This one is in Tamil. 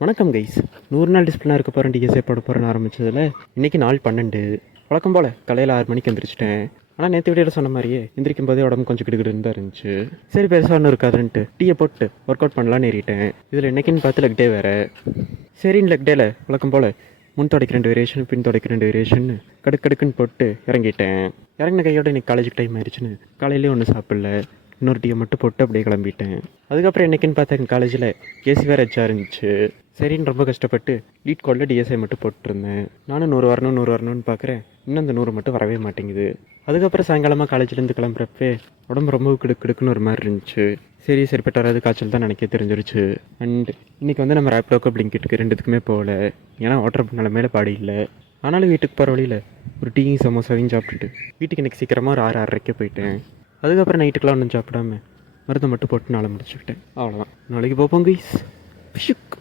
வணக்கம் கைஸ். 100 நாள் டிஸ்பிளினாக இருக்க போகிறேன் டிஎஸ்ஏ போட போகிறேன்னு ஆரம்பிச்சதில் இன்றைக்கி நாள் 12. வழக்கம் போல் காலையில் 6 மணிக்கு எந்திரிச்சிட்டேன். ஆனால் நேற்று வீடியோவில் சொன்ன மாதிரியே எந்திரிக்கும் போதே உடம்பு கொஞ்சம் கிடுகிடுன்னு தான் இருந்துச்சு. சரி பெருசாக ஒன்றும் இருக்காதுன்ட்டு டீயை போட்டு ஒர்க் அவுட் பண்ணலான்னு ஏறிட்டேன். இதில் இன்றைக்கின்னு பார்த்து லெக் டே வேறு. சரின்னு லெக் டேல வழக்கம் போல் முன் தொடக்க 2 வேரியேஷன் பின் தொடக்க 2 வேரியேஷன் கடுக்குன்னு போட்டு இறங்கிட்டேன். இறங்கின கையோட இன்றைக்கி காலேஜுக்கு டைம் ஆயிடுச்சுன்னு காலையிலேயே ஒன்றும் சாப்பிடல. இன்னொரு டீயை மட்டும் போட்டு அப்படியே கிளம்பிட்டேன். அதுக்கப்புறம் என்றைக்குன்னு பார்த்தா எங்கள் காலேஜில் ஏசி வேறு எச்சா இருந்துச்சு. சரின்னு ரொம்ப கஷ்டப்பட்டு லீட் கோடில் டிஎஸ்ஐ மட்டும் போட்டுருந்தேன். நானும் 100 வரணும்னு பார்க்குறேன். இன்னும் அந்த 100 மட்டும் வரவே மாட்டேங்குது. அதுக்கப்புறம் சாயங்காலமாக காலேஜ்லேருந்து கிளம்புறப்பே உடம்பு ரொம்ப கிடுக்குன்னு ஒரு மாதிரி இருந்துச்சு. சரிப்பட்டு வராது, காய்ச்சல் தான் நினைக்க தெரிஞ்சிருச்சு. அண்ட் இன்றைக்கி வந்து நம்ம ரேப்டோக்கோ பிளிங்கிட்டுக்கு ரெண்டுத்துக்குமே போகல. ஏன்னா ஓட்டர் நிலமையில பாடி இல்லை. ஆனாலும் வீட்டுக்கு போகிற வழியில் ஒரு டீயும் சமோசாவையும் சாப்பிட்டுட்டு வீட்டுக்கு இன்றைக்கி சீக்கிரமாக ஒரு 6:30க்கே போயிட்டேன். அதுக்கப்புறம் நைட்டுக்கெலாம் ஒன்றும் சாப்பிடாம மருந்தை மட்டும் போட்டு நாளை முடிச்சுக்கிட்டேன். அவ்வளோதான். நாளைக்கு பார்ப்போம் கைஸ். பிஷுக்.